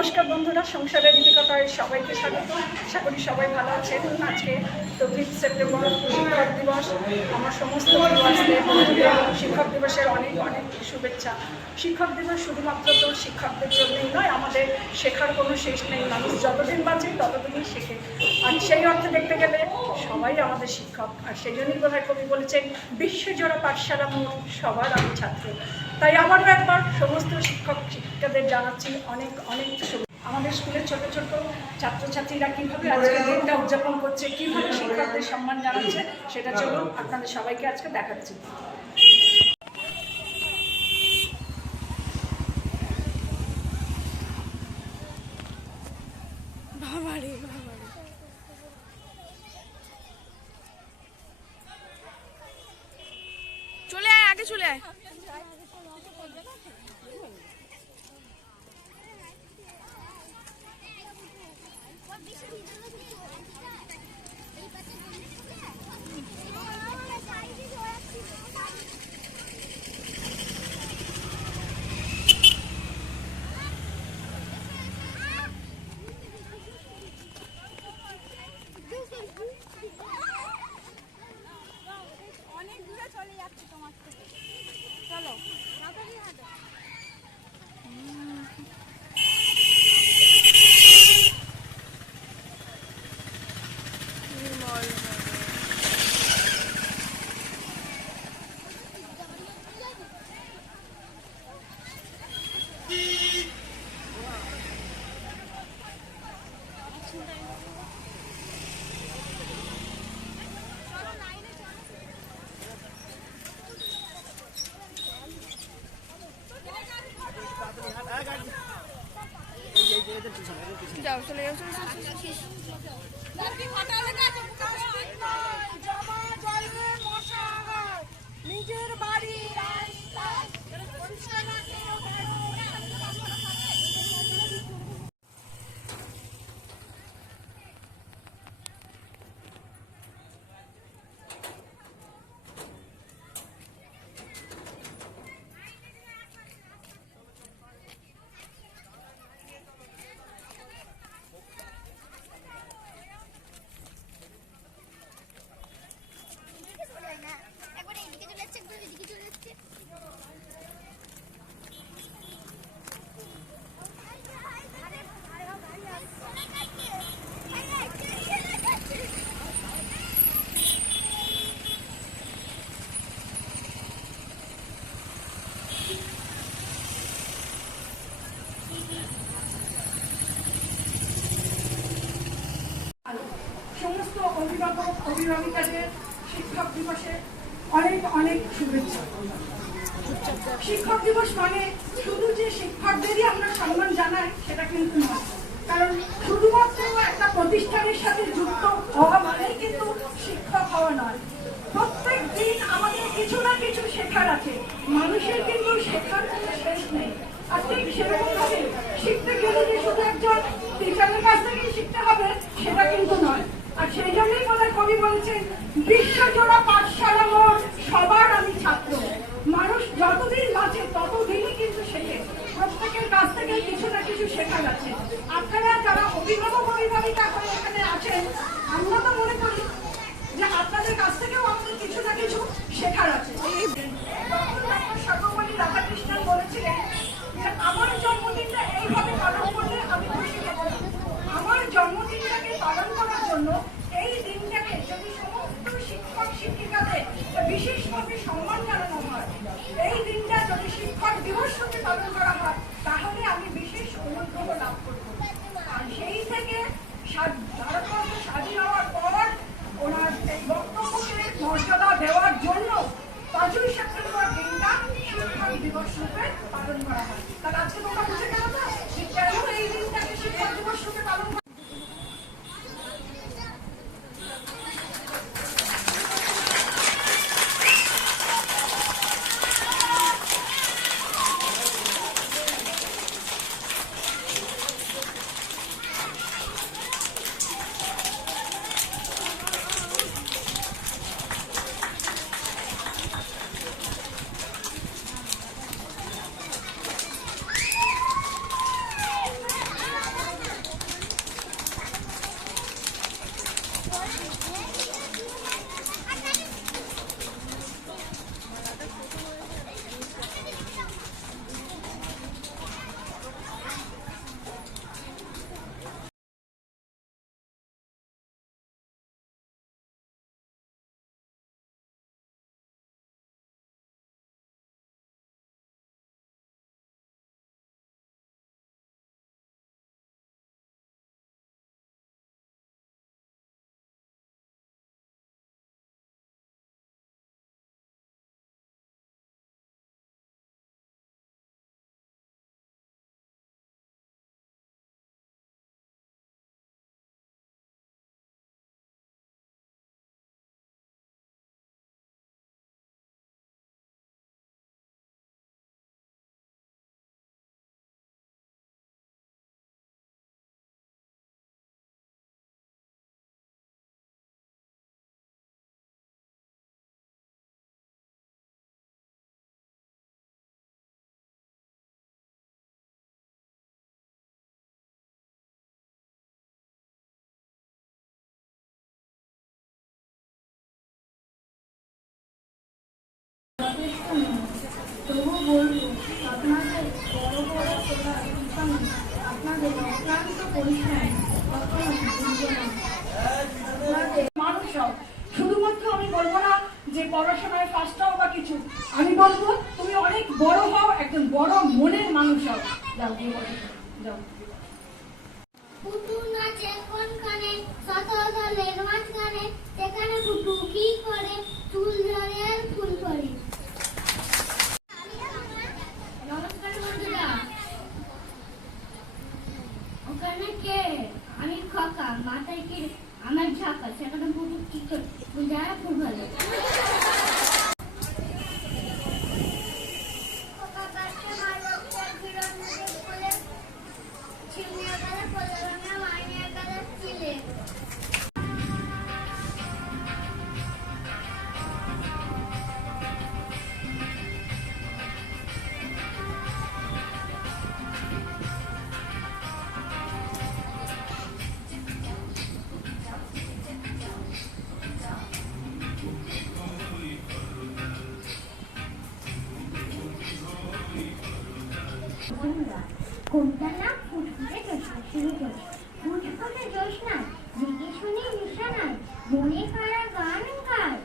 নমস্কার বন্ধুরা, সংসারের রীতিকথায় সবাইকে স্বাগত। আশা করি সবাই ভালো আছেন। আজকে 5 সেপ্টেম্বর শিক্ষক দিবস। আমার সমস্ত ভিউয়ার্সদের শিক্ষক দিবসের অনেক অনেক শুভেচ্ছা। শিক্ষক দিবস শুধুমাত্র তো শিক্ষকদের জন্যই নয়, আমাদের শেখার কোনো শেষ নেই। মানুষ যতদিন বাঁচে ততদিনই শেখে, আর সেই অর্থে দেখতে গেলে সবাই আমাদের শিক্ষক। আর সেই জন্যই বোধহয় কবি বলেছেন, বিশ্বজোড়া পাঠশালা মোর, সবার আমি ছাত্র। তাই আবারও একবার সমস্ত শিক্ষক শিক্ষিকাদের জানাচ্ছি অনেক অনেক শুভেচ্ছা। আমাদের স্কুলের ছোট ছোট ছাত্রছাত্রীরা কীভাবে আজকের দিনটা উদযাপন করছে, কীভাবে শিক্ষকদের সম্মান জানাচ্ছে, সেটা চলুন আপনাদের সবাইকে আজকে দেখাচ্ছি। চলে আয়, আগে চলে আয়। অনেক দূরে চলে যাচ্ছে তোমার থেকে। চলো যাও, চলে যাও, চলে নিজের বাড়ি সমস্ত অভিভাবক অভিভাবিকাদের শিক্ষক দিবসে অনেক অনেক শুভেচ্ছা। শিক্ষক দিবস মানে শুধু যে শিক্ষকদেরই আমরা সম্মান জানাই সেটা কিন্তু নয়, কারণ শুধুমাত্র একটা প্রতিষ্ঠানের সাথে যুক্ত হওয়া মানেই কিন্তু শিক্ষক হওয়া নয়। প্রত্যেক দিন আমাদের কিছু না কিছু শেখার আছে। মানুষের কিন্তু শেখার কোনো শেষ নেই। আর ঠিক সেরকম ভাবে শিখতে গেলে যে শুধু একজন টিচারের কাছ থেকেই শিখতে হবে সেটা কিন্তু নয়। আর সেই জন্যই বোধহয় কবি বলেছেন, বিশ্বজোড়া পাঠশালা মোর, সবার আমি ছাত্র। মানুষ যতদিন বাঁচে ততদিনই কিন্তু শেখে। প্রত্যেকের কাছ থেকে কিছু না কিছু শেখার আছে। আপনারা যারা অভিভাবক অভিভাবিকা হয়ে এখানে আছেন, আমরা তো মনে করি যে আপনাদের কাছ থেকেও আমাদের কিছু না কিছু শেখার আছে। সর্বপল্লী রাধাকৃষ্ণন বলেছিলেন যে আমার জন্মদিনটা এইভাবে পালন করলে আমি খুশি হব। আমার জন্মদিনটাকে পালন করার জন্য এই দিনটাকে যদি সমস্ত শিক্ষক শিক্ষিকাদের বিশেষভাবে সম্মান জানানো হয়, এই দিনটা যদি শিক্ষক দিবস রূপে পালন করা হয়, তাহলে আমি বিশেষ অনুগ্রহ লাভ করব। আপনাদের অক্লান্ত পরিশ্রম কখনো ভুলব না। আপনাদের মানুষ হও। শুধুমাত্র আমি বলবো না যে পড়াশোনায় ফার্স্ট হও বা কিছু, আমি বলবো তুমি অনেক বড় হও, একজন বড় মনের মানুষ হও। যাও গিয়ে বসে পড়ো, যাও। পুটু নাচে কোনখানে, শত দলের মাঝখানে, সেখানে পুটু কি করে, চুল ধরে আর ফুল করে। নমস্কার বন্ধুরা, ওখানে কে? আমি খোকা, মাথায় কি আমার ঝাঁকা, সেখানে পুটু কি করে, ফুল ধরে ফুল করে। খোকা গাছে মারলো বিরোধ করে, চিমনির গালে পড়লো না মাইনের গালে চিলে। কোনটা না ফুটফুটে জোৎস্না শুরু করছে, ফুটফুটে জোৎস্নায় জেগে শুনি নিশানায়, মনে কারা গান গায়,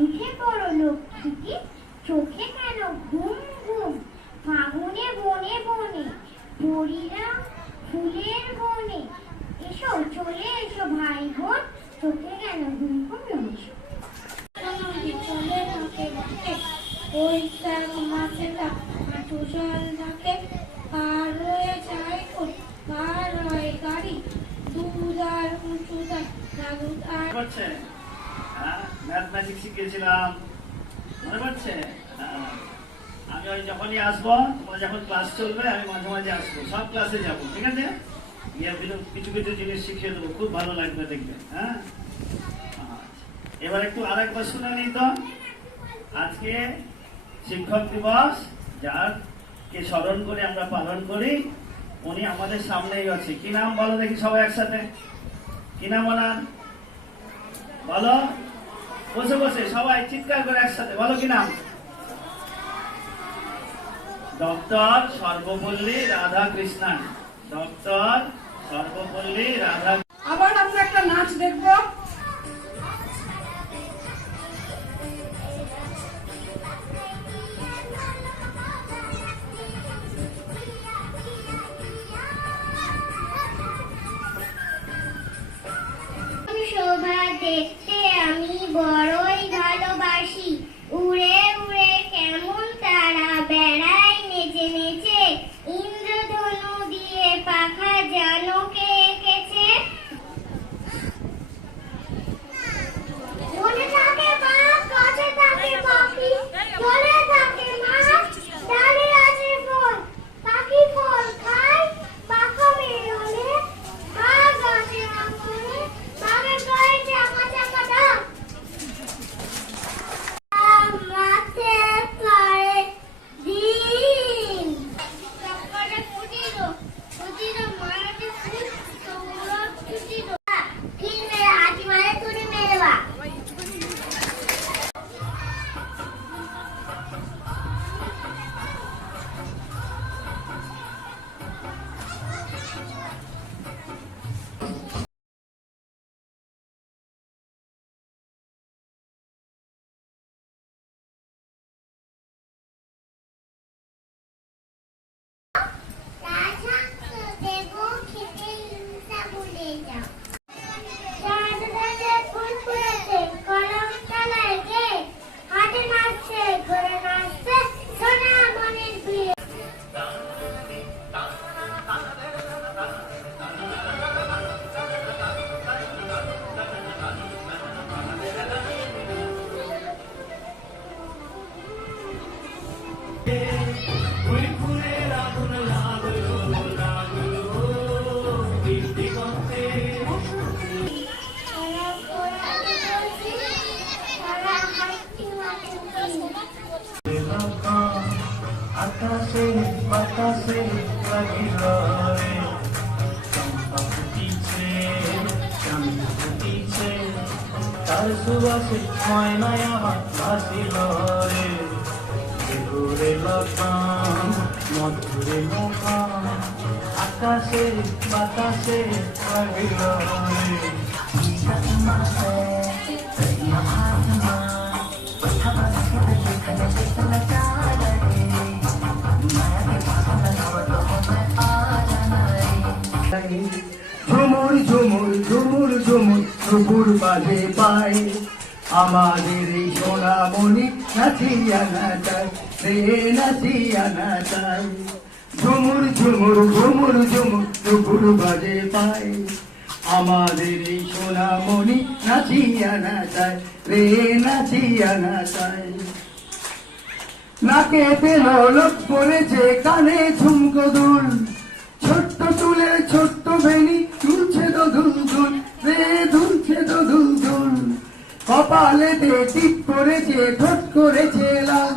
উঠে পড়ো লক্ষ্মীটি, চোখে কেন ঘুম ঘুম, ফাগুনে বনে বনে, পরীরা ফুলের বনে, এসো চলে এসো ভাই বোন, চোখে কেন ঘুম ঘুম নমিস। চলে থাকে বাঁকে, ওই তার মাঝে তুষার থাকে, পার হয়ে যায় কোন, পার হয় গাড়ি, দুধার উঁচুদার দাদুদার। পড়ছে? হ্যাঁ, ম্যাথমেটিক্স শিখিয়েছিলাম, মনে পড়ছে? হ্যাঁ, আমি ওই যখনই আসবো, তোমরা যখন ক্লাস চলবে আমি মাঝে মাঝে আসবো, সব ক্লাসে যাবো, ঠিক আছে? গিয়ে কিছু কিছু জিনিস শিখিয়ে দেবো, খুব ভালো লাগবে দেখবে। হ্যাঁ, এবার একটু আর একবার শুনে নিই তো। আজকে শিক্ষক দিবস, যার কে স্মরণ করে আমরা পালন করি, উনি আমাদের সামনেই আছে। কি নাম বলো দেখি সবাই একসাথে, কি নাম ওনার? বলো, বসে বসে সবাই চিৎকার করে একসাথে বলো, কি নাম? ডক্টর সর্বপল্লী রাধাকৃষ্ণন। ডক্টর সর্বপল্লী রাধা। আবার আমরা একটা নাচ দেখবো। শোভা দেখতে আমি বড়ই ভালোবাসি, উড়ে উড়ে কেমন তারা বেড়ায় নেচে নেচে, ইন্দ্রধনু দিয়ে পাখা জানো কে এঁকেছে। মনে থাকে বাঘ, কাছে থাকে পাখি, জলে থাকে মাছ, ডালে আছে ফল, পাখি ফল খায়, পাখা বেরোলে, বাঘ আছে আঙ্গুলে, বাঘের গায়ে চাকা চাকা দাগ। মাঠে পাড়ে দিন চক্করে ফুটিরো, ফুটিরো মারাঠি ফুট, তোমরা ফুটিরো কি মেরে হাতি মারে তুড়ি মেরে বা। আকাশে বাতাসে লাগিল রে, চম্পা ফুটিছে, চাঁদ ফুটিছে, তার সুবাসে ময়নায় আমার ভাসিল রে। বেহুরে লতাম মধুরে মুখাম, আকাশে বাতাসে লাগিল রে ঝুমুর ঝুমুর ঝুমুর ঝুমুর ঝুমুর বাজে পায় আমাদের এই সোনামণি নাচিয়া নাচায় রে নাচিয়া নাচায় ঝুমুর ঝুমুর ঝুমুর ঝুমুর ঝুমুর বাজে পায় আমাদের এই সোনামণি নাচিয়া নাচায় রে নাচিয়া নাচায় নাকে তেল লোক পড়েছে কানে ঝুমকো দুল ছোট্ট চুলে ছোট্ট ভেনি দুলছে দুল দুল রে দুলছে দুল দুল কপালেতে টিপ করেছে ঠোঁট করেছে লাল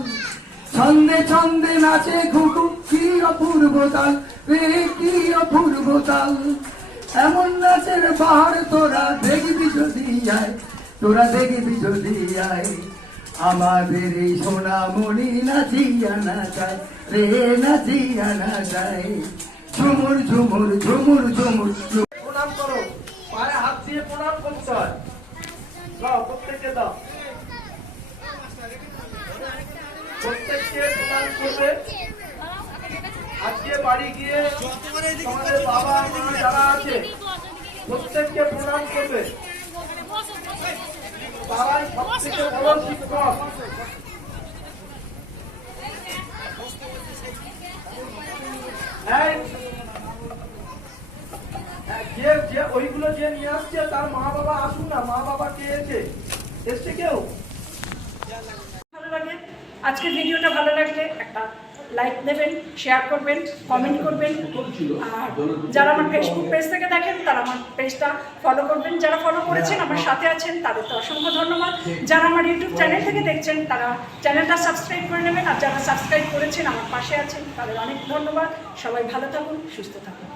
ছন্দে ছন্দে নাচে ঘুঘু কি অপূর্ব তাল রে কি অপূর্ব তাল এমন নাচের বাহার তোরা দেখবি যদি আয় তোরা দেখবি যদি আয় আমাদের এই সোনামণি নাচিয়া নাচায় রে নাচিয়া নাচায় ঝুমুর ঝুমুর ঝুমুর ঝুমুর প্রণাম করো পায়ে হাত দিয়ে প্রণাম করতে হয় দাও প্রত্যেককে দাও প্রত্যেককে প্রণাম করবে আজকে বাড়ি গিয়ে তোমাদের বাবা মা যারা আছে প্রত্যেককে প্রণাম করবে তারাই সব থেকে বড় শিক্ষক যে ওইগুলো যে নিয়ে আসছে তার মা বাবা আসুন না মা বাবা কে এসছে কেউ ভালো লাগে আজকের ভিডিওটা ভালো লাগলে একটা লাইক দেবেন শেয়ার করবেন কমেন্ট করবেন আর যারা আমার ফেসবুক পেজ থেকে দেখেন তারা আমার পেজটা ফলো করবেন যারা ফলো করেছেন আমার সাথে আছেন তাদের তো অসংখ্য ধন্যবাদ যারা আমার ইউটিউব চ্যানেল থেকে দেখছেন তারা চ্যানেলটা সাবস্ক্রাইব করে নেবেন আর যারা সাবস্ক্রাইব করেছেন আমার পাশে আছেন তাদের অনেক ধন্যবাদ সবাই ভালো থাকুন সুস্থ থাকুন